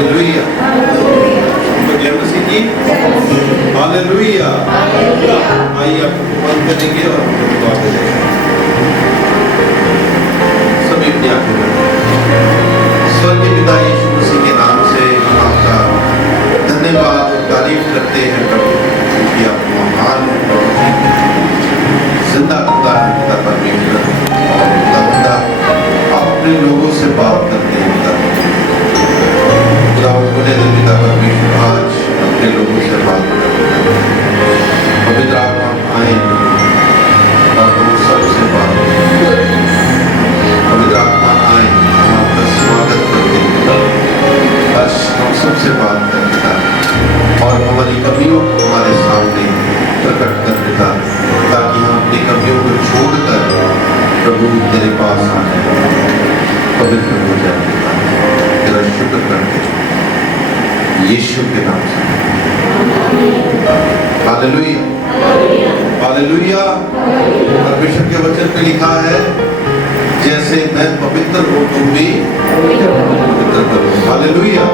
Hallelujah. जय मसीह की। Hallelujah. आइए आपको बंद करेंगे और दुआ करेंगे। सभी अपनी आंखें बंद करें। स्वर्गीय पिता यीशु मसीह के नाम से हम आपका धन्यवाद और तारीफ करते हैं प्रभु, क्योंकि आप महान हैं प्रभु, जिंदा खुदा है पिता परमेश्वर, और खुदा आप अपने लोगों से बात करते हैं पिता। बोले तो पिता परमेश्वर आज अपने लोगों से बात करते हैं। पवित्र आत्मा आए और हम सबसे बात करें। पवित्र आत्मा आए, हम आपका स्वागत करते हैं। आज हम सबसे बात करते हैं और हमारी कमियों को हमारे सामने प्रकट कर देता, ताकि हम अपनी कमियों को छोड़कर प्रभु तेरे पास आए, पवित्र हो जाए। तेरा शुक्र करते हैं यीशु के नाम से। Hallelujah, hallelujah. परमेश्वर के वचन पे लिखा है, जैसे मैं पवित्र हूँ तुम भी पवित्र बनो। हालेलुया।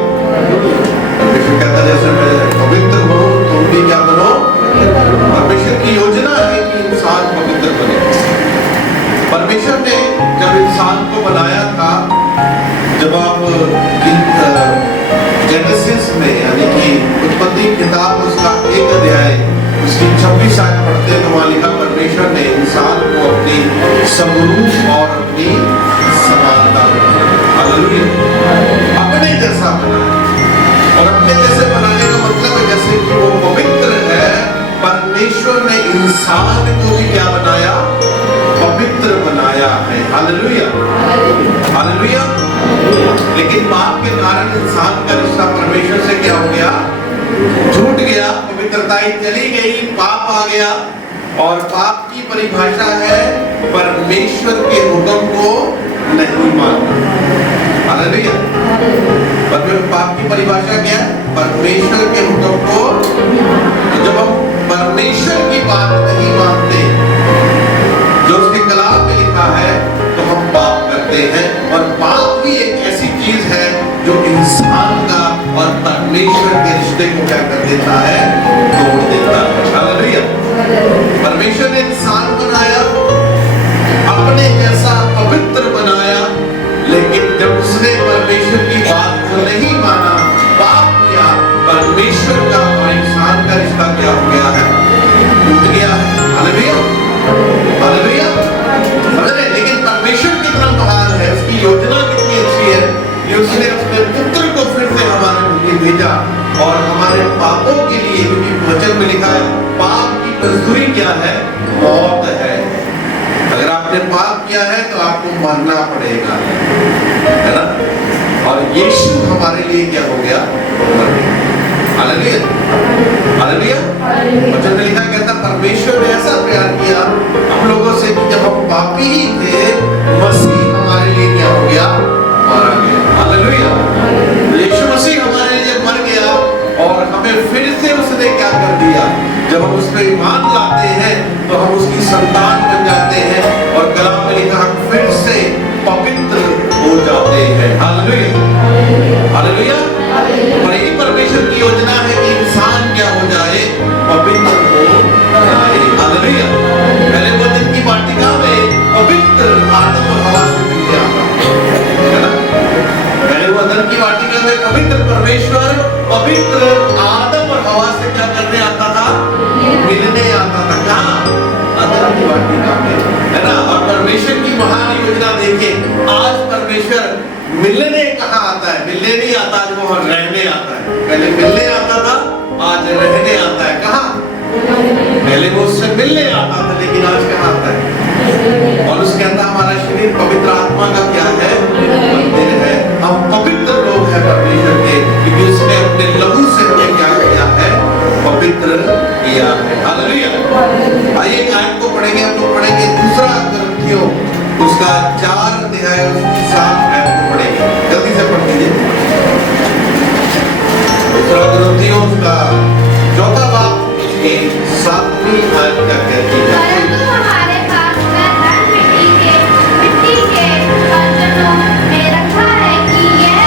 परमेश्वर कहता है जैसे मैं पवित्र हूँ तुम भी क्या बनो। परमेश्वर की योजना है कि इंसान पवित्र बने। परमेश्वर ने जब इंसान को बनाया था, जब आप जेनेसिस में यानी कि उत्पत्ति किताब उसका 1 अध्याय उसकी 26 आयत पढ़ते हैं तो वहाँ लिखा, परमेश्वर ने इंसान को अपनी स्वरूप और अपनी समानता हालेलुया अपने जैसा बनाया। और अपने जैसे बनाने का मतलब है जैसे कि वो पवित्र है, परमेश्वर ने इंसान को भी क्या बनाया, पवित्र बनाया है। Hallelujah, hallelujah. लेकिन पाप के कारण इंसान का रिश्ता परमेश्वर से क्या हो गया, छूट गया, पवित्रता ही चली गई, पाप आ गया। और पाप की परिभाषा है परमेश्वर के हुक्म को नहीं मानना। हालेलुया। पाप की परिभाषा क्या है, परमेश्वर के हुक्म को। जब हम परमेश्वर की बात नहीं मानते जो उसके कलाम में लिखा है, तो हम पाप करते हैं। और पाप भी एक ऐसी चीज है जो इंसान का और परमेश्वर के रिश्ते को क्या कर देता है, तोड़ देता है। हालेलुया। परमेश्वर ने इंसान बनाया, अपने जैसा पवित्र बनाया, लेकिन जब उसने परमेश्वर की बात को नहीं माना, पाप किया, परमेश्वर का और इंसान का रिश्ता क्या हो गया है, टूट गया है। Hallelujah, hallelujah. लेकिन परमेश्वर कितना महान है, उसकी योजना कितनी अच्छी है कि उसने अपने पुत्र को फिर से हमारे लिए भेजा और हमारे पापों के लिए, क्योंकि वचन में लिखा है पाप की मजदूरी क्या है, मौत है। अगर आपने पाप किया है तो आपको मरना पड़ेगा, है ना। और यीशु हमारे लिए क्या हो गया, मर गया। Hallelujah, hallelujah. वचन में लिखा कहता परमेश्वर ने ऐसा प्यार किया हम लोगों से कि जब हम पापी ही थे, मसीह हमारे लिए क्या हो गया, मारा गया। हालेलुया। यीशु मसीह हमारे लिए मर गया और हमें फिर से उसने क्या कर दिया, जब हम उस पर ईमान लाते हैं तो हम उसकी संतान बन जाते हैं। और कलाम में लिखा हम फिर से पवित्र हो जाते हैं। Hallelujah, hallelujah. और यही परमेश्वर की योजना है कि इंसान क्या हो जाए, पवित्र हो जाए। हालेलुया। पहले वो दिन की वाटिका में पवित्र आदम और हवा से मिल गया, है ना। पहले वो दिन की वाटिका में पवित्र परमेश्वर पवित्र आदम और हवा से क्या करने आता था, मिलने आता था। कहाँ, आदम की वाटिका में, है ना। और परमेश्वर की महान योजना देखिए, आज परमेश्वर मिलने कहाँ आता है, मिलने नहीं आता, आज वो रहने आता है। पहले मिलने आता था, आज रहने आता है। कहाँ, पहले वो उससे मिलने आता था, लेकिन आज कहाँ आता है। और उसके अंदर हमारा शरीर पवित्र आत्मा का क्या है, मंदिर है। हम पवित्र लोग हैं परमेश्वर के, क्योंकि उसने अपने लहू से हमें क्या किया है, पवित्र किया है। हालेलुया। आइए एक आयत को पढ़ेंगे, हम लोग पढ़ेंगे दूसरा कुरिन्थियों उसका 4 अध्याय उसकी 7 आयत को पढ़ेंगे। जल्दी से पढ़ लीजिए। दूसरा कुरिन्थियों उसका 4वां बाब उसकी 7वीं आयत क्या कहती है। हमारे पास वह धन मिट्टी के बर्तनों में रखा है कि यह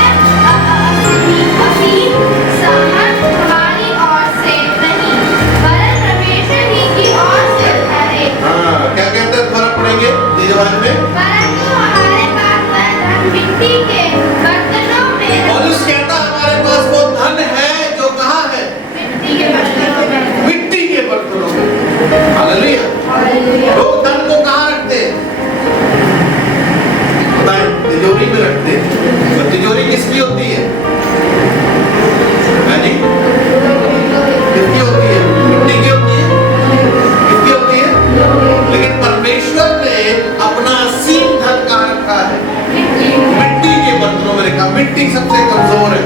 कमजोर है,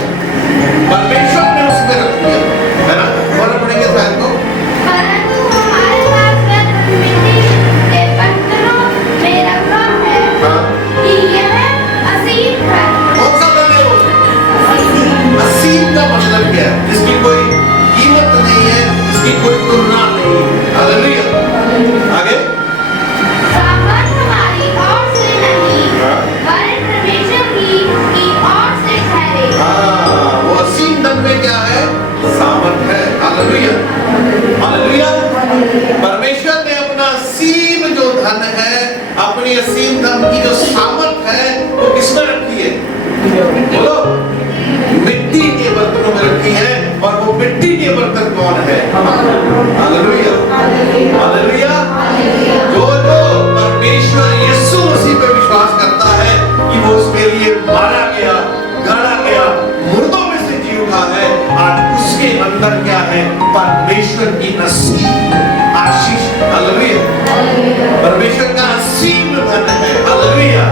परमेश्वर ने उसमें रख दिया, है ना? बोला पढ़ेंगे शायद को, परंतु हमारे पास वह मिट्टी के बर्तनों में रखा है कि यह असीम है। कौन सा धन है वो? असीम का मतलब क्या है? जिसकी कोई कीमत नहीं है, जिसकी कोई तुलना नहीं है। हालेलुया। आगे सामर्थ हमारी ओर से नहीं, वरन परमेश्वर की ओर से ठहरे। वो असीम धन में क्या है? सामर्थ है। Hallelujah, hallelujah. परमेश्वर ने अपना असीम जो धन है, अपनी असीम धन की जो सामर्थ है, वो किसमें रखी है? बोलो, मिट्टी के बर्तनों में रखी है। और वो मिट्टी के बर्तन कौन है? Hallelujah, hallelujah. जो परमेश्वर यीशु मसीह पे विश्वास करता है कि वो उसके लिए मारा गया, गाड़ा गया, मुर्दों में से जी उठा है, आज उसके अंदर क्या है? परमेश्वर की असीम आशीष। हालेलुया। परमेश्वर का असीम धन है। हालेलुया।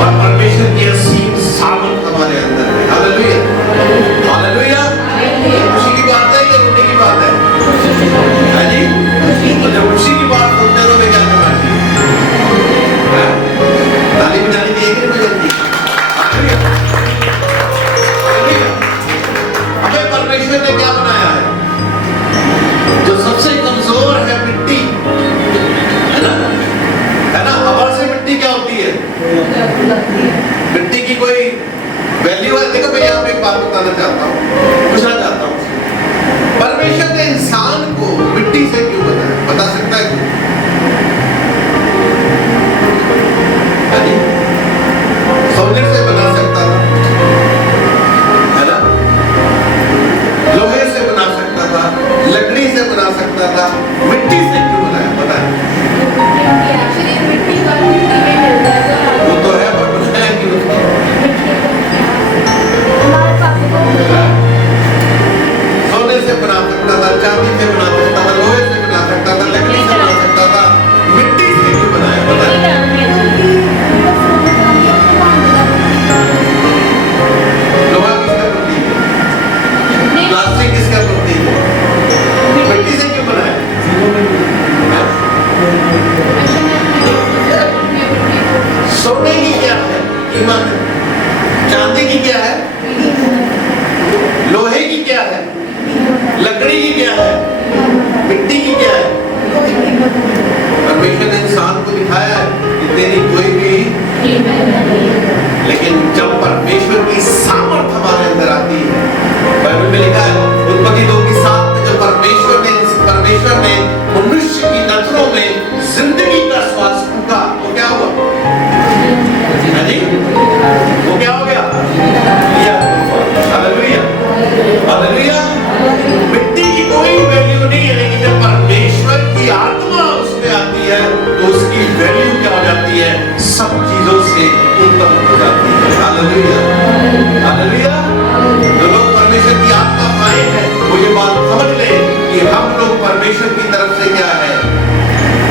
और परमेश्वर की असीम सामर्थ हमारे अंदर है। Hallelujah, hallelujah. खुशी की बात है या रोने की बात है? हाँ जी, जब खुशी की बात सुनते हो तो क्या करना चाहिए? ताली बजानी चाहिए कि नहीं बजानी? Hallelujah, hallelujah. हमें परमेश्वर ने क्या बनाया है? जो सबसे कमजोर है मिट्टी, है ना? है ना? हवा से मिट्टी क्या होती है? मिट्टी की कोई वैल्यू है? देखो मैं यहाँ पे एक बात बताना चाहता हूँ, पूछना चाहता हूँ, परमेश्वर ने इंसान को मिट्टी से क्यों बनाया? बता सकता है क्यों? सोने से बना सकता था, है ना? लोहे से बना सकता था, लकड़ी से बना सकता था, मिट्टी से क्यों बनाया? बताया। वो तो है, पर बताया क्यों? सोने से बना सकता था, चांदी से बना सकता था, लोहे से बना सकता था, लकड़ी से बना सकता था, मिट्टी से क्यों बनाया? बताया। लोहा किसका प्रतीक है? प्लास्टिक किसका प्रतीक है? मिट्टी से क्यों बनाया? सोने की क्या है कीमत? चांदी की क्या है? लोहे की क्या है? लकड़ी की क्या है? मिट्टी की क्या है? परमेश्वर ने इंसान को दिखाया है कि तेरी कोई भी, लेकिन जब परमेश्वर की सामर्थ हमारे अंदर आती है, बाइबल में लिखा है उत्पत्ति 2:7 में, जब परमेश्वर ने मनुष्य की नजरों में जिंदगी का श्वास फूंका, तो क्या हुआ? वो क्या हो गया? Hallelujah, hallelujah. मिट्टी की कोई वैल्यू नहीं है, लेकिन जब परमेश्वर की आत्मा उस पे आती है तो उसकी वैल्यू क्या हो जाती है? सब चीजों से उत्तम हो जाती है। Hallelujah, hallelujah. जो लोग परमेश्वर की आत्मा पाए हैं वो ये बात समझ ले कि हम लोग परमेश्वर की तरफ से क्या है?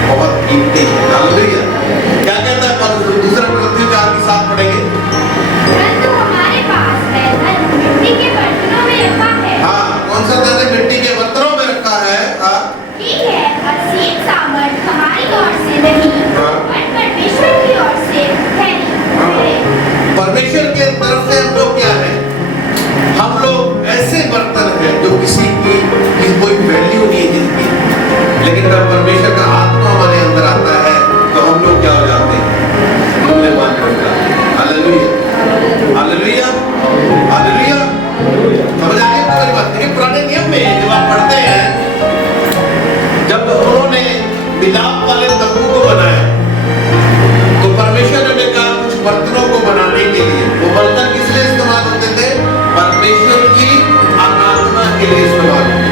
बहुत कीमती है। हालेलुया। क्या कहता है दूसरा Corinthians 4:7 पढ़ेंगे? परंतु हमारे पास वह धन मिट्टी के बर्तनों में रखा है। हाँ, कौन सा धन है? मिट्टी के बर्तनों में रखा है। हाँ, की है असीम सामर्थ हमारी ओर से नहीं, पर परमेश्वर की ओर से है। परमेश्वर के तरफ से हम लोग क्या है? हम लोग ऐसे बर्तन हैं जो किसी की कोई वैल्यू नहीं है जिनकी, लेकिन जब परमेश्वर का आत्मा हमारे अंदर आता है तो हम लोग क्या हो जाते हैं? मूल्यवान बन जाते हैं। Hallelujah, hallelujah, hallelujah. समझ आ गई मेरी बात? देखिए पुराने नियम में जब आप पढ़ते हैं, जब उन्होंने मिलाप वाले तंबू को बनाया तो परमेश्वर ने कहा कुछ बर्तनों को बनाने के लिए, वो बर्तन किस लिए इस्तेमाल होते थे? परमेश्वर की आराधना के लिए इस्तेमाल होते थे।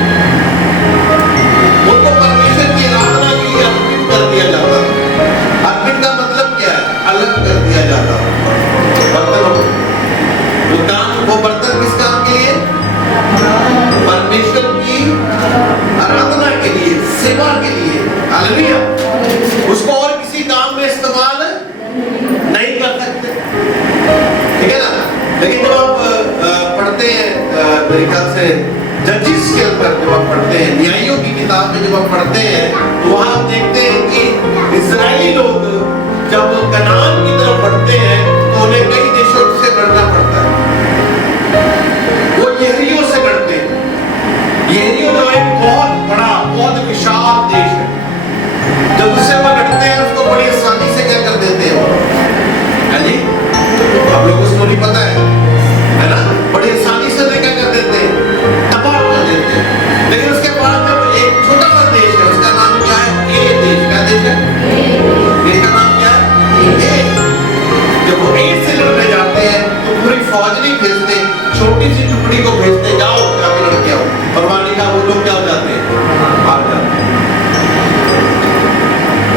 उनको परमेश्वर की आराधना के लिए अर्पित कर दिया जाता था। अर्पित का मतलब क्या है? अलग कर दिया जाता था बर्तनों को। वो बर्तन किस काम के लिए? परमेश्वर की आराधना के लिए, सेवा के लिए। हालेलुया। उसको और किसी काम में इस्तेमाल नहीं कर सकते, ठीक है ना? लेकिन जब आप मेरे ख्याल से जजिस के अंदर जब आप पढ़ते हैं, न्यायियों की किताब में जब आप पढ़ते हैं, तो वहां आप देखते हैं कि इस्राएली लोग जब कनान की तरफ बढ़ते हैं तो उन्हें कई देशों से लड़ना पड़ता है। वो यहूदियों से लड़ते हैं। यहूदियों जो एक बहुत बड़ा, बहुत विशाल देश है, जब उससे वो लड़ते हैं उसको बड़ी आसानी से क्या कर देते हैं वो, है जी? आप लोगों को स्टोरी पता है ना? बड़ी आसानी से क्या कर देते हैं, तबाह कर देते हैं। लेकिन उसके बाद जब एक छोटा सा देश है, उसका नाम क्या है? ए देश। क्या देश है? देश का नाम क्या है? ए। जब वो ए से लड़ने जाते हैं तो पूरी फौज नहीं भेजते, छोटी सी टुकड़ी को भेजते, जाओ जाके लड़ के आओ। और वहां लिखा वो लोग क्या हो जाते हैं, हार जाते हैं।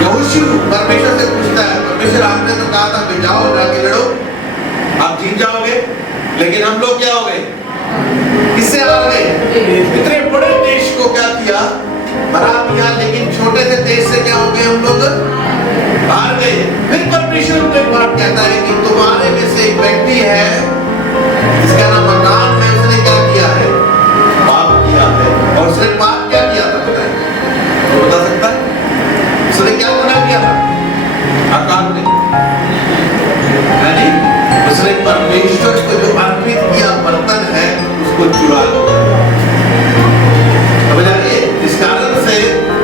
यहोशू परमेश्वर से पूछता है, परमेश्वर आपने तो कहा था कि जाओ जाके लड़ो, आप जीत जाओगे, लेकिन हम लोग क्या हो गए, किससे हार गए? इतने बड़े देश को क्या किया, हरा दिया, लेकिन छोटे से देश से क्या हो गए, हम लोग हार गए। फिर परमेश्वर को एक बात कहता है कि तुम्हारे में से एक व्यक्ति है जिसका नाम अकान है, उसने क्या किया है, पाप किया है। और उसने पाप क्या किया था पता है? तो बता सकता है उसने क्या गुनाह किया था? अकान ने, उसने परमेश्वर को जो अर्पित किया बर्तन है उसको चुरा लिया। समझ आ रही है? इस कारण से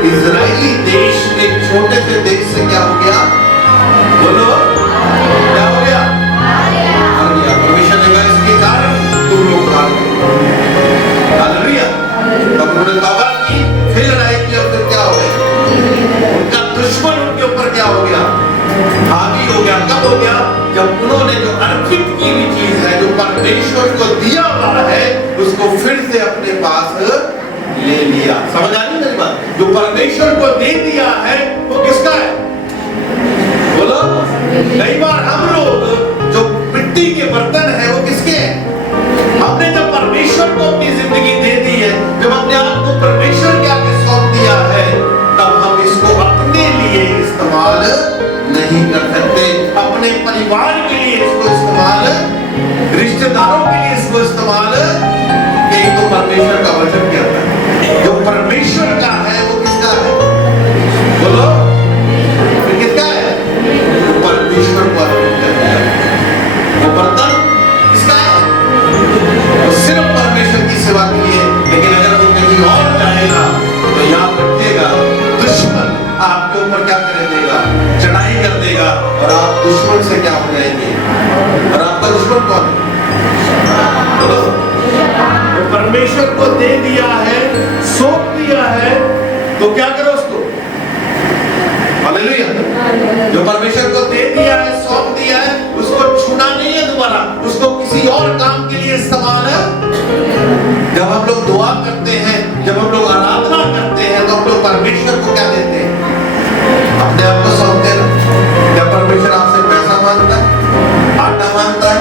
इजरायली देश एक छोटे से देश से क्या हो गया, बोलो क्या हो गया, हार गया। परमेश्वर ने कहा इसके कारण तुम लोग हार गए। हालेलुया। तब उन्होंने तौबा की, फिर लड़ाई की, और फिर क्या हो गया, उनका दुश्मन उनके ऊपर क्या हो गया, हावी हो गया। कब हो गया? जब उन्होंने जो अर्पित की हुई चीज है, जो परमेश्वर को दिया हुआ है, उसको फिर से अपने पास ले लिया। समझ आ रही मेरी बात? जो परमेश्वर को दे दिया है वो किसका है, बोलो। कई बार हम लोग जो मिट्टी के बर्तन है वो किसके हैं? हमने जब परमेश्वर को अपनी जिंदगी दे दी है, जब अपने आप को परमेश्वर के आगे सौंप दिया है, तब हम इसको अपने लिए इस्तेमाल नहीं कर सकते। अपने परिवार के लिए इसको इस्तेमाल, रिश्तेदारों के लिए इसको इस्तेमाल, यही तो परमेश्वर का वचन कहता है। जो परमेश्वर का है वो किसका है, बोलो, किसका है? वो परमेश्वर को अर्पित कर दिया। वो बर्तन किसका है? वो सिर्फ परमेश्वर की सेवा के लिए। लेकिन अगर वो कहीं और जाएगा तो याद रखिएगा, दुश्मन आपके ऊपर क्या कर देगा, चढ़ाई कर देगा, और आप दुश्मन से क्या हो जाएंगे। और आपका दुश्मन कौन है, बोलो? तो परमेश्वर को दे दिया है, सौंप दिया है, तो क्या करो उसको, हालेलुया। जो परमेश्वर को दे दिया है, सौंप दिया है, उसको छूना नहीं है दोबारा, उसको किसी और काम के लिए इस्तेमाल है। जब हम लोग दुआ करते हैं, जब हम लोग आराधना करते हैं, तो हम लोग परमेश्वर को क्या देते हैं, अपने आप को सौंप देना। जब परमेश्वर आपसे पैसा मांगता है, आटा मांगता है,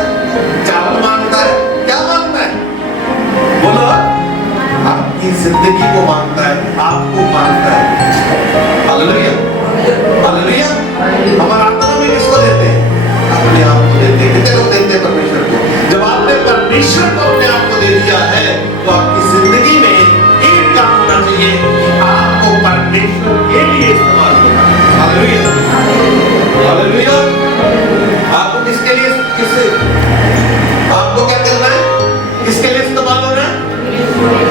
चावल मांगता है, क्या मांगता है, बोलो? आपकी जिंदगी को मांगता है, आपको मांगता है। Hallelujah, hallelujah. हम आराधना में किसको देते हैं, अपने आप को देते हैं। कितने लोग देते हैं परमेश्वर को? जब आपने परमेश्वर को अपने आप को दे दिया है, तो आपकी जिंदगी में एक काम होना चाहिए कि आपको परमेश्वर के लिए इस्तेमाल होना है। Hallelujah, hallelujah. आपको किसके लिए, किससे, आपको क्या करना है, किसके लिए इस्तेमाल होना है?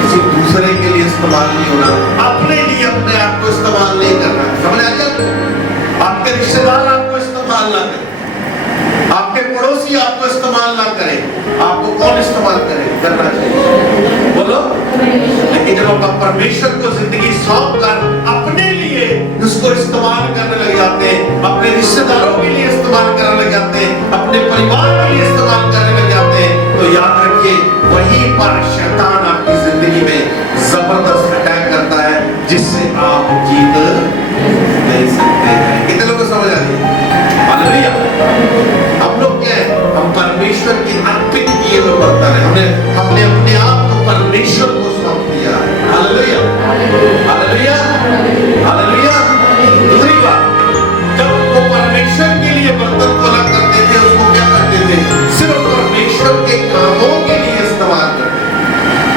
किसी दूसरे के लिए इस्तेमाल नहीं होना, अपने लिए अपने आप को इस्तेमाल नहीं करना। समझ आ गया? आपके रिश्तेदार आपको इस्तेमाल ना करें, आपके पड़ोसी आपको इस्तेमाल ना करें, आपको कौन इस्तेमाल करे, करना चाहिए, बोलो? लेकिन जब आप परमेश्वर को जिंदगी सौंप कर अपने लिए उसको इस्तेमाल करने लग जाते हैं, अपने रिश्तेदारों के लिए इस्तेमाल करने लग जाते हैं, अपने परिवार के लिए इस्तेमाल करने लग जाते हैं, तो याद रखिए वहीं पर शैतान आपकी जिंदगी में जबरदस्त अटैक करता है, जिससे आप जीत नहीं सकते हैं। कितने लोगों को समझ आ रही है? हालेलुया। हम लोग क्या है, हम परमेश्वर की अर्पित किए हुए बर्तन हैं। हमने अपने आप को परमेश्वर को सौंप दिया है। Hallelujah, hallelujah, hallelujah. दूसरी बात, जब वो परमेश्वर के लिए बर्तन को अलग करते थे, उसको क्या करते थे, सिर्फ परमेश्वर के कामों के लिए इस्तेमाल करते थे।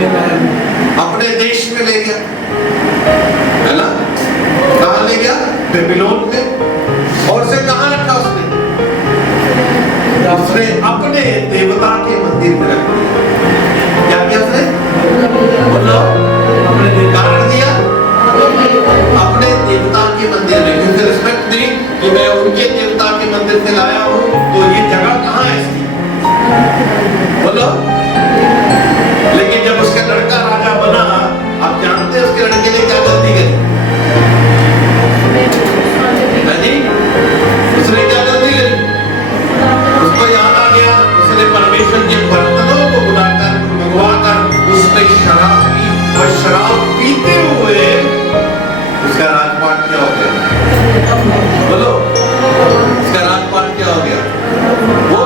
अपने देश में ले गया, है ना? कहाँ ले गया? बेबीलोन में। और उसे कहाँ रखा उसने? उसने अपने देवता के मंदिर में रख दिया। क्या किया उसने? बोलो, कहाँ रख दिया? अपने देवता के मंदिर में। क्योंकि रिस्पेक्ट दी कि मैं उनके देवता के मंदिर से लाया हूँ, तो ये जगह कहाँ है इसकी? बोलो। लेकिन जब उसका लड़का राजा बना, आप जानते हैं उसके लड़के ने क्या गलती करी? जी, उसने क्या गलती करी? उसको याद आ गया, उसने परमेश्वर के बर्तनों को बुलाकर मंगवाकर उसमें शराब पी, और शराब पीते हुए उसका राजपाट क्या हो गया? बोलो, उसका राजपाट क्या हो गया? वो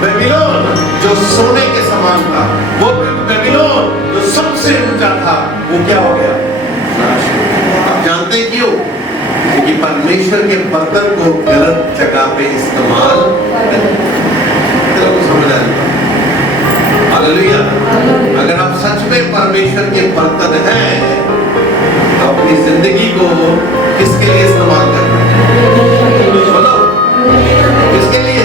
बेबीलोन जो सोने के समान था, वो बेबीलोन जो सबसे ऊंचा था, वो क्या हो गया? आप जानते हैं क्यों? क्योंकि परमेश्वर के बर्तन को गलत जगह पे इस्तेमाल समझ आ रही। हालेलुया। अगर आप सच में परमेश्वर के बर्तन हैं, तो अपनी जिंदगी को किसके लिए इस्तेमाल करना है? बोलो, किसके लिए?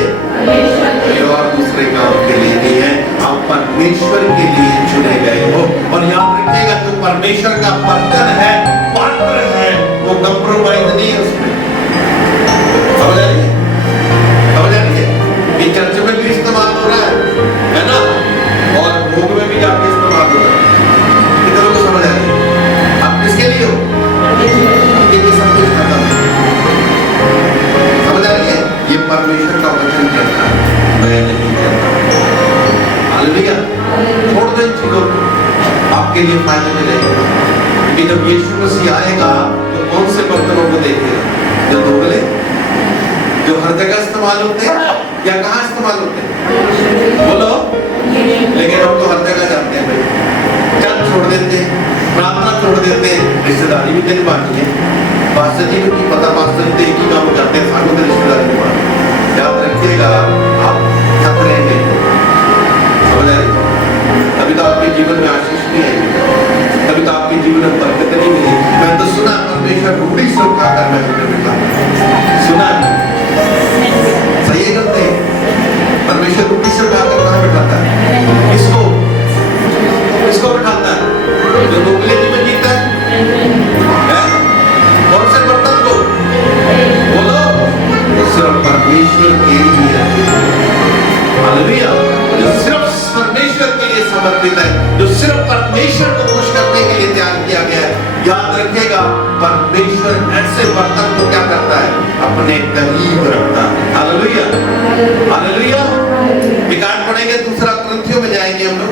और दूसरे काम के लिए नहीं है। आप परमेश्वर के लिए चुने गए हो। और याद रखिएगा, जो परमेश्वर का बर्तन है, पात्र है, वो कंप्रोमाइज नहीं है उसमें। समझ आ रही है? समझ आ रही है? ये चर्च में भी इस्तेमाल हो रहा है ना? और भोग में भी जाके इस्तेमाल हो रहा है। कितने लोगों को समझ आ रही है? आप किसके लिए हो? ये सब कुछ खत्म है। समझ आ रही है? ये परमेश्वर का वचन कहता है, मैं नहीं कहता। हालेलुया। छोड़ दो इन चीजों को, आपके लिए फायदे में रहेगा। क्योंकि जब यीशु मसीह आएगा, तो कौन से बर्तनों को देखेगा? जो दोगले, जो हर जगह इस्तेमाल होते हैं, या कहाँ इस्तेमाल होते हैं? बोलो। लेकिन हम तो हर जगह जाते हैं भाई, चर्च छोड़ देते हैं, प्रार्थना छोड़ देते हैं, रिश्तेदारी भी नहीं बांटी है। पास्टर जी को की पता, पास्टर जी एक ही काम करते हैं, सालों में रिश्तेदारी नहीं बांटते। याद रखिएगा, आप खतरे में। समझ आ रही? तभी तो आपके जीवन में आशीष नहीं आएगी, तभी तो आपके जीवन में बरकत नहीं मिली। मैं तो सुना परमेश्वर रोटी से उठाकर मैं तुम्हें बिठाता, सुना नहीं? सही है, करते हैं। परमेश्वर रोटी से उठाकर कहाँ बिठाता है? किसको? किसको बिठाता है? जो दोगले जीवन जीता है? कौन से बर्तन को? बोलो। तो सिर्फ परमेश्वर के लिए, हालेलुया, जो सिर्फ परमेश्वर के लिए समर्पित है, जो सिर्फ परमेश्वर को खुश करने के लिए तैयार किया गया है। याद रखिएगा, परमेश्वर ऐसे बर्तन को क्या करता है? अपने करीब रखता है। Hallelujah, hallelujah. विकाट पढ़ेंगे, दूसरा ग्रंथियों में जाएंगे हम लोग,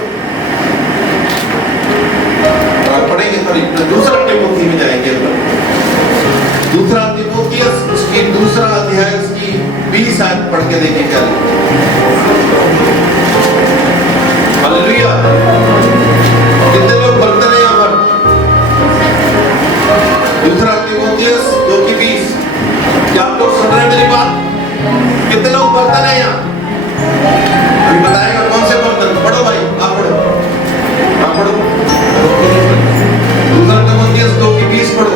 पढ़ेंगे सॉरी, दूसरा तिमोथी में जाएंगे हम लोग। दूसरा तिमोथियस, उसकी दूसरा अध्याय, उसकी 20 आयत पढ़ के देखिए क्या हालेलुया। कितने लोग बर्तन हैं यहाँ पर? दूसरा तिमोथियस 2:20। क्या आप लोग सुन रहे हैं मेरी बात? कितने लोग बर्तन हैं यहाँ? अभी बताएगा कौन से बर्तन। पढ़ो भाई, आप पढ़ो, आप पढ़ो। दूसरा तिमोथियस 2:20 पढ़ो।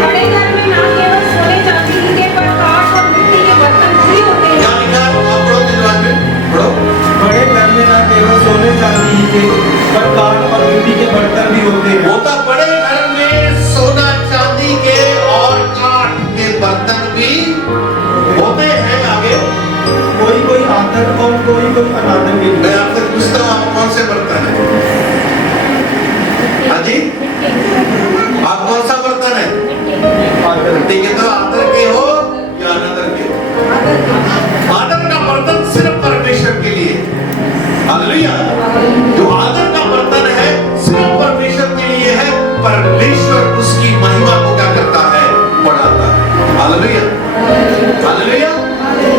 बड़े घर में ना केवल सोने चांदी के पर काठ और मिट्टी के बर्तन भी होते हैं। क्या लिखा है? आप पढ़ो, दिलवान में पढ़ो। बड़े घर में ना केवल सोने चांदी के पर काठ और मिट्टी के बर्तन भी होते हैं। होता बड़े घर में सोना चांदी के और काठ के बर्तन भी होते हैं। आगे कोई कोई आदर और कोई कोई अनादर के। मैं आपसे पूछता हूँ, आप कौन से बर्तन है? हाँ जी, आप कौन सा बर्तन है? ठीक है, तो आदर के हो या अनादर के हो? आदर का बर्तन सिर्फ परमेश्वर के लिए। हालेलुया। जो आदर का बर्तन है सिर्फ परमेश्वर के लिए है। परमेश्वर उसकी महिमा को क्या करता है? बढ़ाता है। Hallelujah, hallelujah.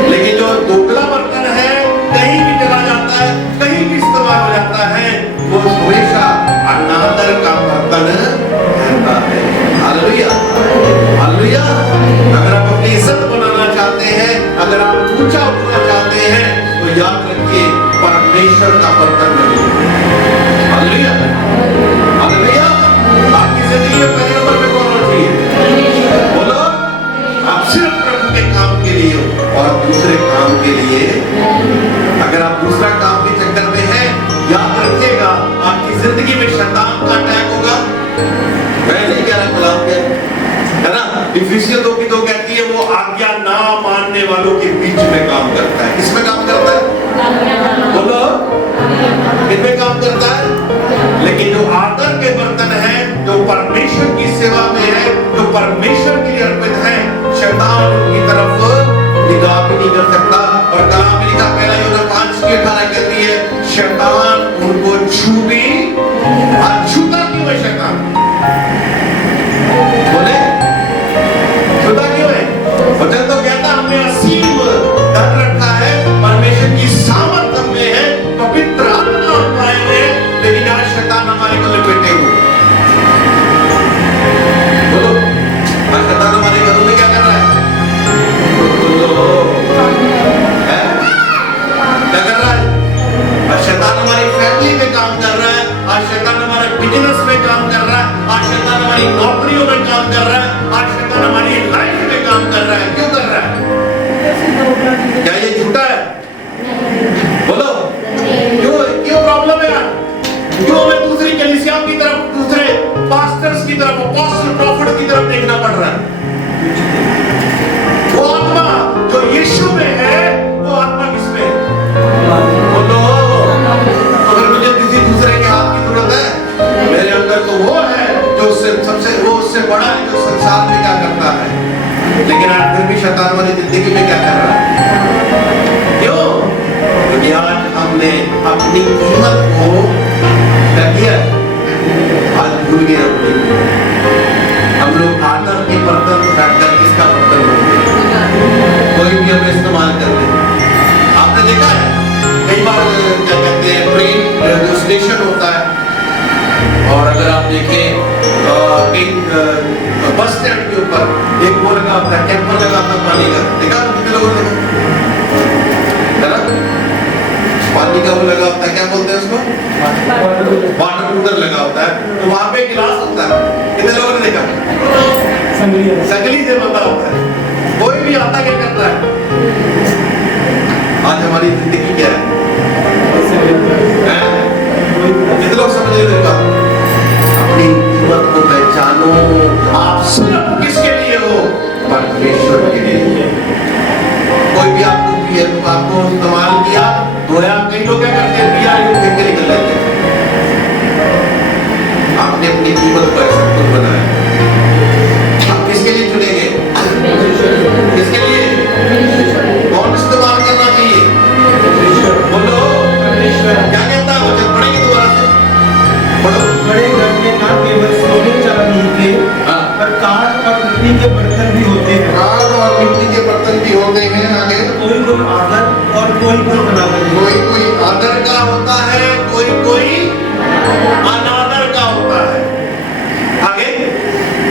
लेकिन जो दोगला बर्तन है, कहीं भी चला जाता है, कहीं भी इस्तेमाल हो जाता है, वो हमेशा अनादर का बर्तन रहता है। Hallelujah, hallelujah. अगर आप अपनी इज्जत बनाना चाहते हैं, अगर आप ऊंचा उठना चाहते हैं, तो याद रखिए परमेश्वर का बर्तन बनिए। हालेलुया। इसमें काम करता है। किसमें काम करता है? बोलो, किसमें काम करता है? लेकिन जो आदर के बर्तन हैं, जो परमेश्वर की सेवा में है, जो परमेश्वर के लिए अर्पित है, शैतान उनकी तरफ निगाह भी नहीं कर सकता। और कलाम में लिखा पहला यूहन्ना 5:18 कहती है, शैतान उनको छू भी, छूता क्यों है शैतान? बोले, छूता क्यों है? वचन तो कहता हमने असीम धन रखा है, परमेश्वर की सामर्थ में है, पवित्र आत्मा हम पाए हुए, लेकिन आज शैतान हमारे को लपेटे हुए। बोलो, आज शैतान हमारे घरों में क्या कर रहा है? क्या कर रहा है? आज शैतान हमारी फैमिली में काम कर रहा है, आज शैतान हमारे बिजनेस में काम कर रहा है, आज शैतान हमारी नौकरियों में काम कर रहा है, आज शैतान हमारी लाइफ में काम कर रहा है। क्यों कर रहा है? क्या ये झूठा है? बोलो, क्यों क्यों प्रॉब्लम है? क्यों हमें दूसरी कलीसिया की तरफ, दूसरे पास्टर्स की तरफ, अपोस्टल प्रॉफिट की तरफ देखना पड़ रहा है? वो आत्मा जो यीशु में है, वो आत्मा किसमें है? बोलो, अगर मुझे किसी दूसरे के हाथ की जरूरत है, मेरे अंदर तो वो है जो उससे बड़ा है, जो संसार में क्या करता है। लेकिन आज फिर भी शैतान हमारी जिंदगी में क्या कर रहा है? क्यों? क्योंकि आज हमने अपनी कीमत को क्या किया? आज भूल गए अपनी। हम लोग आदर के बर्तन उठाकर किसका बर्तन बन गए? कोई भी हमें इस्तेमाल कर ले। आपने देखा है कई बार क्या कहते हैं, ट्रेन जो स्टेशन होता है, और अगर आप देखें बस स्टैंड के ऊपर एक वो लगा होता है, कैंपर लगा होता है पानी का। देखा कितने लोगों ने देखा? पानी का वो लगा होता है, क्या बोलते हैं उसको? वाटर कूलर लगा होता है। तो वहां पे गिलास होता है, कितने लोगों ने देखा? संगली से बंधा होता है। कोई भी आता क्या करता है? आज हमारी जिंदगी क्या है? कितने लोग समझ रहे हो? अपनी कीमत को पहचानो। आप सिर्फ किसके लिए हो? परमेश्वर के लिए। कोई भी आपको इस्तेमाल किया, धोया, कई लोग क्या करते हैं, पिया यूं फेंक के निकल लेते हैं। आपने अपनी कीमत को ऐसा कुछ बनाया। आप किसके लिए चुनेंगे? किसके लिए? कौन इस्तेमाल करना चाहिए? बोलो, क्या कहता है वचन? पढ़ेंगे दोबारा से, बोलो। बड़े घर में ना केवल सोने चांदी के, पर काठ और मिट्टी के बर्तन भी होते हैं। काठ और मिट्टी के बर्तन भी होते हैं। आगे, कोई कोई आदर और कोई अनादर। कोई कोई आदर का होता है, कोई कोई अनादर का होता है। आगे,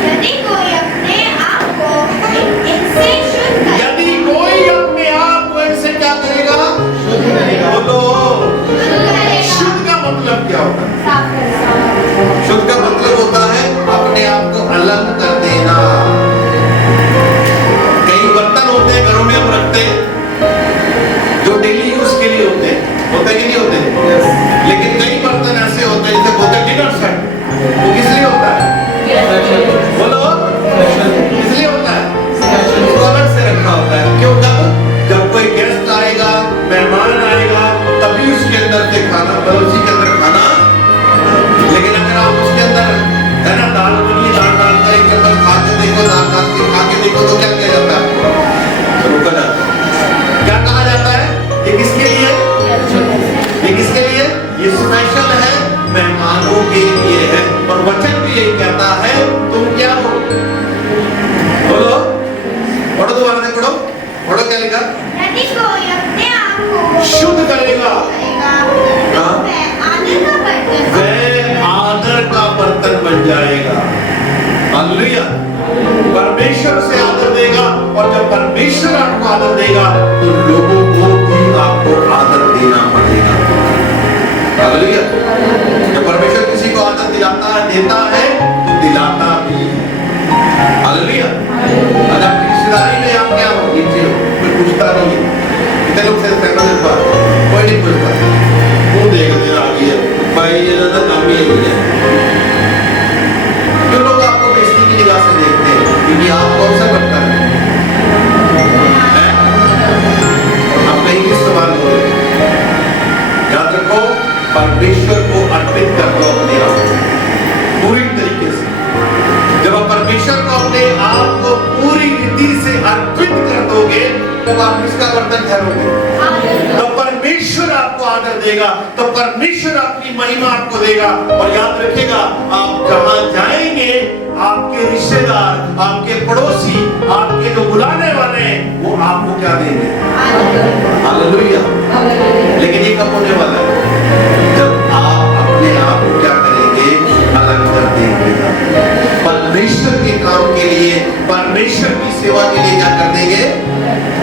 यदि कोई अपने आप को इनसे शुद्ध करे, यदि कोई अपने आप को इनसे क्या करेगा? शुद्ध करेगा। बोलो, शुद्ध करेगा। शुद्ध का मतलब क्या होता है? साफ करेगा। शुद्ध का मतलब होता है अपने आप को अलग कर देना। कई बर्तन होते हैं घरों में हम रखते हैं, जो डेली यूज के लिए होते हैं, होते कि नहीं होते? लेकिन कई बर्तन ऐसे होते हैं जैसे बोलते डिनर सेट, वो किस लिए होता है? बोलो, किस लिए होता है? उसको अलग से रखा होता है। क्यों? जब कोई गेस्ट आएगा, मेहमान आएगा, तभी उसके अंदर से खाना, उसी के अंदर खाना। लेकिन अगर आप उसके अंदर है ना, दाल बनी, दाल डालकर एक चम्मच खा के देखो, दाल डाल के खा के देखो, तो क्या किया जाता है? रुका जाता है। क्या कहा जाता है? ये किसके लिए? ये किसके लिए? ये स्पेशल है, मेहमानों के लिए है। और वचन भी यही कहता है, तुम क्या हो? बोलो, पढ़ो दोबारा से, पढ़ो पढ़ो, क्या लिखा? यदि कोई अपने आप को शुद्ध करेगा, तो वह आदर का बर्तन वह आदर का बर्तन बन जाएगा। हालेलुया। परमेश्वर से आदर देगा, और जब परमेश्वर आपको आदर देगा, तो लोगों को भी आपको आदर देना पड़ेगा। हालेलुया। जब परमेश्वर किसी को आदर दिलाता है, देता है, तो दिलाता भी है। हालेलुया। आज आपकी रिश्तेदारी में आप क्या हो? नीचे हो, कोई पूछता नहीं है। कितने लोग से कोई नहीं पूछता, वो देख देना आ गया भाई, ये ज्यादा काम ही है। क्यों लोग आपको बेइज्जती की निगाह से देखते हैं? क्योंकि आप कौन सा बर्तन है? देगा। और याद रखिएगा, आप जहां जाएंगे आपके रिश्तेदार, आपके पड़ोसी, आपके जो बुलाने वाले हैं, वो आपको क्या देंगे? हालेलुया। लेकिन ये कब होने वाला है? जब आप अपने आप को क्या करेंगे? अलग कर देंगे। परमेश्वर के काम के लिए, परमेश्वर की सेवा के लिए क्या कर देंगे?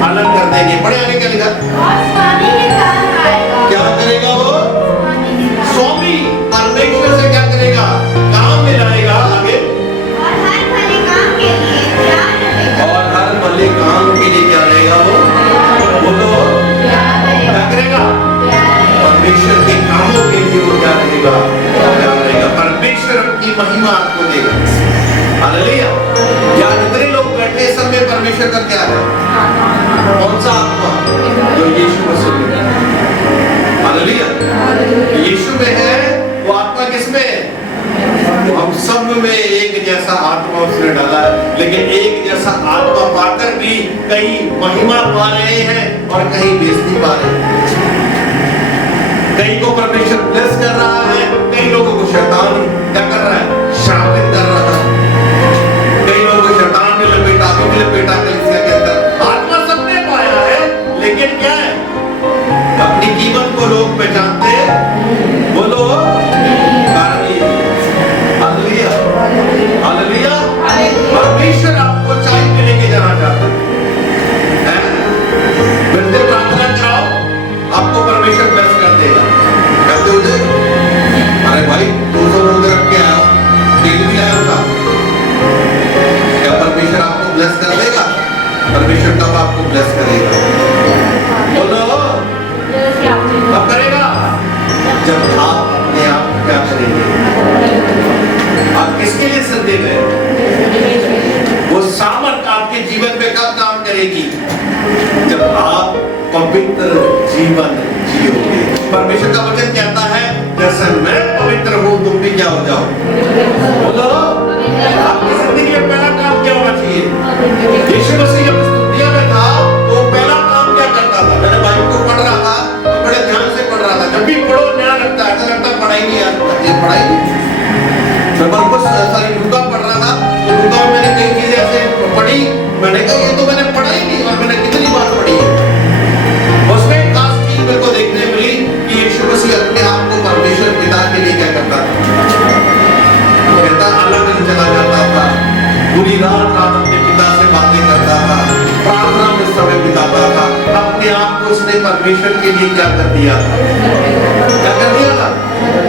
अलग कर देंगे। बड़े आगे क्या लिखा? और स्वामी के काम आएगा। क्या करेगा वो? स्वामी के काम। स्वामी परमेश्वर से क्या करेगा? काम में लाएगा। आगे और हर भले काम के लिए तैयार रहेगा। और हर भले काम के लिए क्या रहेगा? वो तो तैयार रहेगा। क्या करेगा? परमेश्वर के कामों के लिए वो क्या रहेगा? क्या रहेगा? परमेश्वर अपनी महिमा आपको देगा। हालेलुया। क्या जितने लोग बैठे हैं, सब में परमेश्वर का क्या है? कौन सा आत्मा? जो यीशु मसीह में है। हालेलुया। यीशु में है, वो आत्मा किसमें है? हम सब में एक जैसा आत्मा उसने डाला है, लेकिन एक जैसा आत्मा पाकर भी कहीं महिमा पा रहे हैं और कहीं बेइज्जती पा रहे हैं। कहीं को परमेश्वर ब्लेस कर रहा है, कई लोगों को शैतान क्या कर रहा है? शापित कर रहा है। कई लोगों को शैतान ने लपेटा कलीसिया के अंदर। आत्मा सबने पाया है, लेकिन क्या है? अपनी कीमत को लोग पहचानते हैं। बोलो कारण ये है। हालेलुया। हालेलुया। परमेश्वर आपको चाय पे लेके जाना चाहता है। मिलते प्रार्थना कराओ, आपको परमेश्वर ब्लेस कर देगा। कहते हो जे, अरे भाई 200 लोग रख के आया, तेल भी आया होगा, क्या परमेश्वर आपको ब्लेस कर देगा? परमेश्वर कब आपको ब्लेस करेगा? बोलो कब करेगा? जब आप अपने आप को क्या करेंगे? आप किसके लिए सर दे रहे हैं? वो सामर्थ आपके जीवन में कब काम करेगी? जब आप पवित्र जीवन जियोगे। परमेश्वर का वचन कहता है, जैसे मैं पवित्र हूं तुम भी क्या हो जाओ। बोलो आपकी जिंदगी में पहला काम क्या होना चाहिए? यीशु मसीह जब इस दुनिया में था तो पहला काम क्या करता था? मैंने बाइबल को पढ़ रहा था तो बड़े ध्यान से पढ़ रहा था। जब भी पढ़ो नया लगता है, ऐसा लगता है पढ़ाई नहीं यार, ये पढ़ाई नहीं। मैं बाइबल सारी लूका पढ़ रहा था तो लूका में मैंने कई चीजें ऐसे पढ़ी, मैंने कहा ये तो मैंने पढ़ा ही नहीं, और मैंने कितनी बार पढ़ी है। उसमें एक खास चीज मेरे को देखने मिली कि यीशु मसीह अपने आप को परमेश्वर पिता के लिए क्या करता था? कहता अलग चला जाता था, पूरी रात अपने पिता से बातें करता था, प्रार्थना में समय बिताता था। अपने आप को उसने परमेश्वर के लिए क्या कर दिया था? क्या कर दिया था?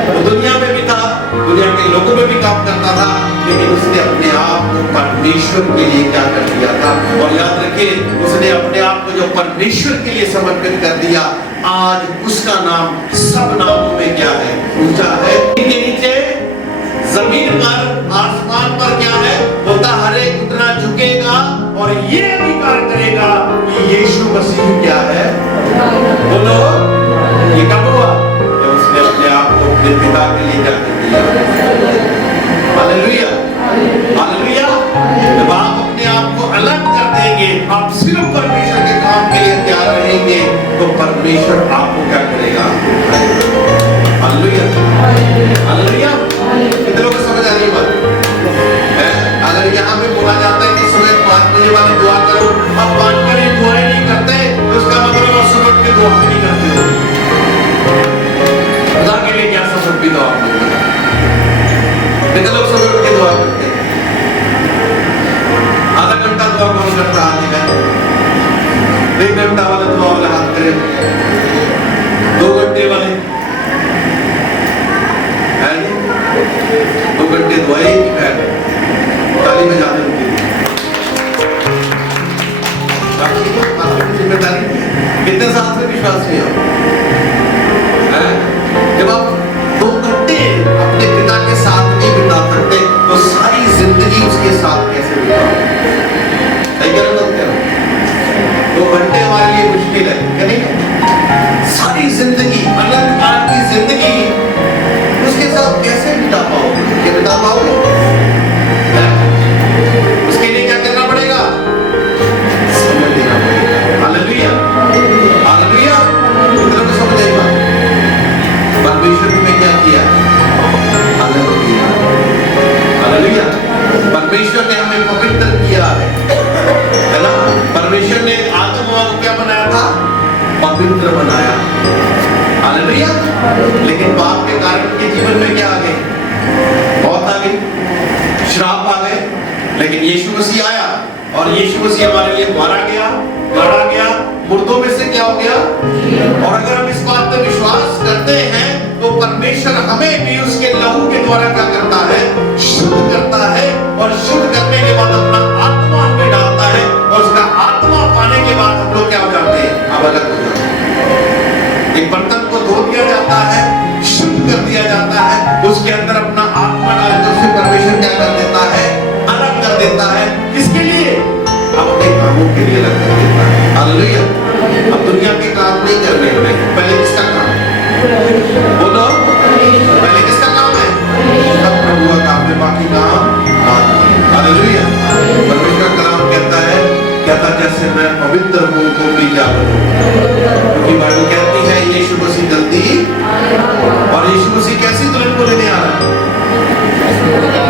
वो दुनिया में भी था, दुनिया के लोगों में भी काम करता था, लेकिन उसने अपने आप को परमेश्वर के लिए क्या कर दिया था? और याद रखिए, उसने अपने आप को जो परमेश्वर के लिए समर्पित कर दिया, आज उसका नाम सब नामों में क्या है? ऊंचा है। इनके नीचे जमीन पर, आसमान पर क्या है? बोलता हर एक उतना झुकेगा और ये अधिकार करेगा कि यीशु मसीह क्या है। बोलो ये कब हुआ? जब उसने अपने आप को अपने पिता के लिए क्या कर दिया? हालेलुया। हालेलुया। जब आप अपने आप को अलग कर देंगे, आप सिर्फ परमेश्वर के काम के लिए तैयार रहेंगे, तो परमेश्वर आपको क्या करेगा? हालेलुया। हालेलुया। कितने लोग समझ आ रही है बात? अगर यहाँ पे बोला जाता है कि सुबह 5 बजे वाली दुआ करो, अब 5 बजे दुआएं नहीं करते तो उसका मतलब आप सुबह की दुआ नहीं करते हो। खुदा के लिए क्या समर्पित हो आप लोग? कितने लोग सुबह की दुआ करते हैं? आधा घंटा दुआ कौन करता है? आधे घंटे, 1 घंटा वाला दुआ वाला हाथ करे, 2 घंटे वाले 2 घंटे दुआएं की बैठ ताली बजाने उनकी जिम्मेदारी। कितने साल से विश्वास नहीं हो? जब आप 2 घंटे अपने पिता के साथ नहीं बिता सकते तो सारी जिंदगी उसके साथ कैसे बिताओ? सही कह रहे हो? 2 घंटे हमारे लिए मुश्किल है क्या नहीं? सारी जिंदगी, अनंत काल की जिंदगी उसके साथ कैसे बिता पाओगे? क्या बिता पाओगे? लेकिन यीशु मसीह आया और यीशु मसीह हमारे लिए मारा गया, गाड़ा गया, मुर्दों में से क्या हो गया। और अगर हम इस बात पर विश्वास करते हैं तो परमेश्वर हमें भी उसके लहू के द्वारा क्या करता है, शुद्ध करता है। और शुद्ध करने के बाद अपना आत्मा हमें डालता है और उसका आत्मा पाने के बाद हम लोग क्या हो जाते हैं, अब अलग हो जाते हैं। एक बर्तन को धो दिया जाता है, शुद्ध कर दिया जाता है, उसके अंदर अपना आत्मा डालकर उसे परमेश्वर क्या कर देता है, अलग कर देता है। किसके लिए? अपने कामों के लिए अलग कर देता है। हालेलुया। अब दुनिया के काम नहीं करने हमें, पहले किसका काम है? बोलो, पहले किसका काम है? सब प्रभु का काम है, बाकी काम बाद में। हालेलुया। परमेश्वर का कलाम कहता है जैसे मैं पवित्र हूँ तुम भी क्या बनो, क्योंकि बाइबल कहती है यीशु मसीह जल्दी, और यीशु मसीह कैसी दुल्हन को लेने आ रहा है?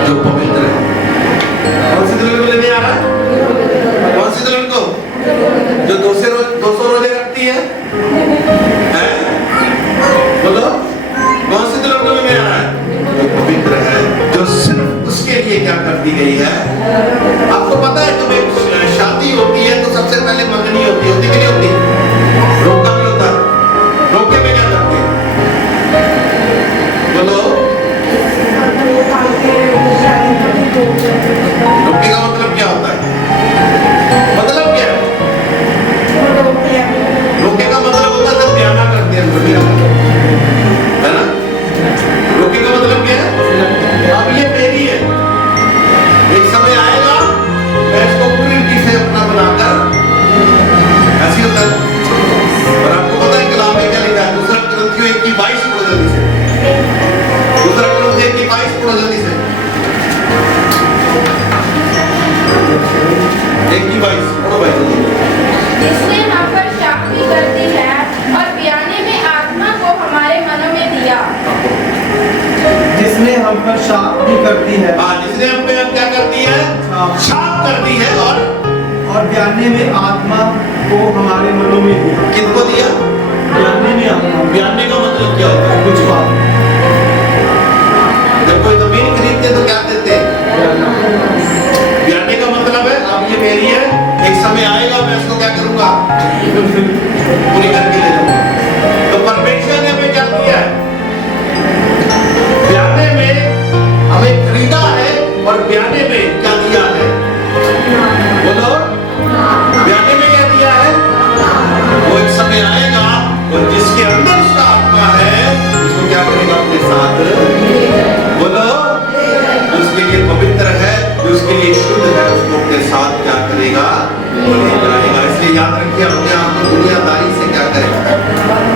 जो पवित्र है। कौन सी दुल्हन को लेने आ रहा है? कौन सी दुल्हन को? जो 200 रोजे रखती है? बोलो, कौन सी दुल्हन को लेने आ रहा है? जो पवित्र है, जो सिर्फ उसके लिए क्या कर दी गई है। आपको पता है जब एक शादी होती है तो सबसे पहले मंगनी होती है कि नहीं होती? रोका भी होता है। रोके में क्या करते हैं? बोलो, रोके का मतलब क्या होता है? मतलब क्या है? रोके का मतलब होता है जब ब्याह करते हैं, है ना? रोके का मतलब क्या है? अब ये मेरी है, एक समय आएगा मैं इसको पूरी रीति से अपना बनाकर, ऐसी होता है। और आपको पता है कलाम में क्या लिखा है? दूसरा कुरिन्थियों 1:22 पढ़ो जल्दी से। दूसरा कुरिन्थियों 1:22 पढ़ो जल्दी से। 1:22 पढ़ो भाई जल्दी। जिसने हम पर शक्ति कर दी है और बयाने में आत्मा को हमारे मनों में दिया। जिसने हम पर शाप भी कर दी है। हाँ, जिसने हम पे क्या कर दी है? छाप कर दी है। और बयाने में आत्मा को हमारे मनों में दिया। किनको दिया? बयाने में आत्मा। बयाने का मतलब क्या होता है? कुछ बात। जब कोई जमीन खरीदते तो क्या देते हैं? बयाने का मतलब है अब ये मेरी है, एक समय आएगा मैं इसको क्या करूंगा, पूरी करके ले जाऊंगा। तो परमेश्वर ने हमें क्या दिया है? बयाने में हमें खरीदा है और बयाने में क्या दिया है? बोलो, बयाने में क्या दिया है? वो एक समय आएगा और जिसके अंदर उसका आत्मा है उसको क्या करेगा अपने साथ? बोलो, उसके लिए पवित्र है, उसके लिए शुद्ध है, उसको अपने साथ क्या करेगा? ले जाएगा। इसलिए याद रखिए, अपने आप को दुनियादारी से क्या करेगा।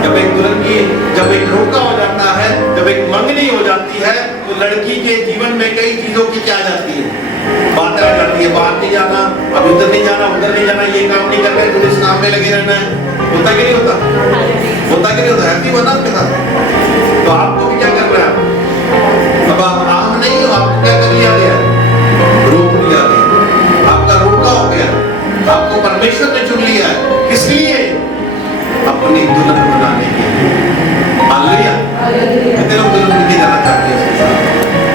जब एक दुल्हन की, जब एक रोका हो जाता है, जब एक मंगनी हो जाती है तो लड़की के जीवन में कई चीजों की क्या आ जाती है, बातें आ जाती है। बाहर नहीं जाना, अब इधर नहीं जाना, उधर नहीं जाना, ये काम नहीं करना है, तुम इस काम में लगे रहना है। होता कि नहीं होता? होता कि नहीं होता? ऐसी बना आपके साथ। तो आपको भी क्या करना है? अब आप आम नहीं हो, आपको क्या कर लिया गया? रोक लिया गया, आपका रोका हो गया। आपको परमेश्वर ने चुन लिया है, किस लिए? अपनी दुल्हन बनाने के लिए। हालेलुया। कितने लोग दुल्हन बन के जाना चाहते हैं उसके साथ?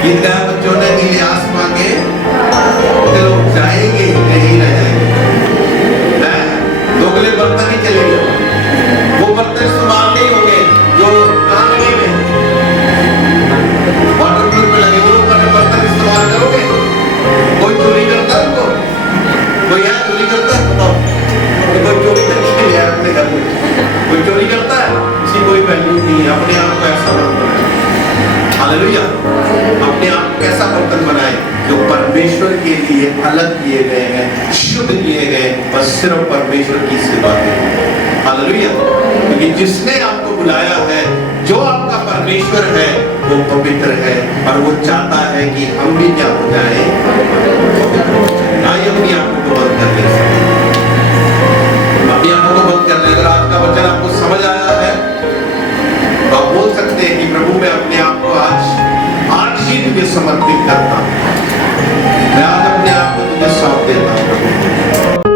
गीत गाया बच्चों ने कि लिहाज मांगे, कितने लोग जाएंगे नहीं रह जाएंगे? दोगले बर्तन ही चलेंगे, वो बर्तन इस्तेमाल नहीं होंगे जो कहाँ लगे हुए वाटरप्रूफ में लगे, वो बर्तन इस्तेमाल करोगे? कोई चोरी करता है उनको? कोई है चोरी करता है? बताओ, कोई चोरी करने के लिए अपने घर में कोई चोरी करता है? उसकी कोई वैल्यू नहीं है। अपने आप को ऐसा मत बनाए। हालेलुया। अपने आप को ऐसा बर्तन बनाए जो परमेश्वर के लिए अलग किए गए हैं, शुद्ध किए गए और सिर्फ परमेश्वर की सेवा करें। हालेलुया। क्योंकि जिसने आपको बुलाया है, जो आपका परमेश्वर है, वो पवित्र है और वो चाहता है कि हम भी क्या हो जाए, आइए अपनी आंखों को बंद कर ले। अपनी आंखों को बंद कर ले। अगर आज का वचन आपको समझ आया है तो आप बोल सकते हैं कि प्रभु मैं अपने आप को आज ही तुझे समर्पित करता हूं। मैं आज अपने आप को तुझे सौंप देता हूं प्रभु।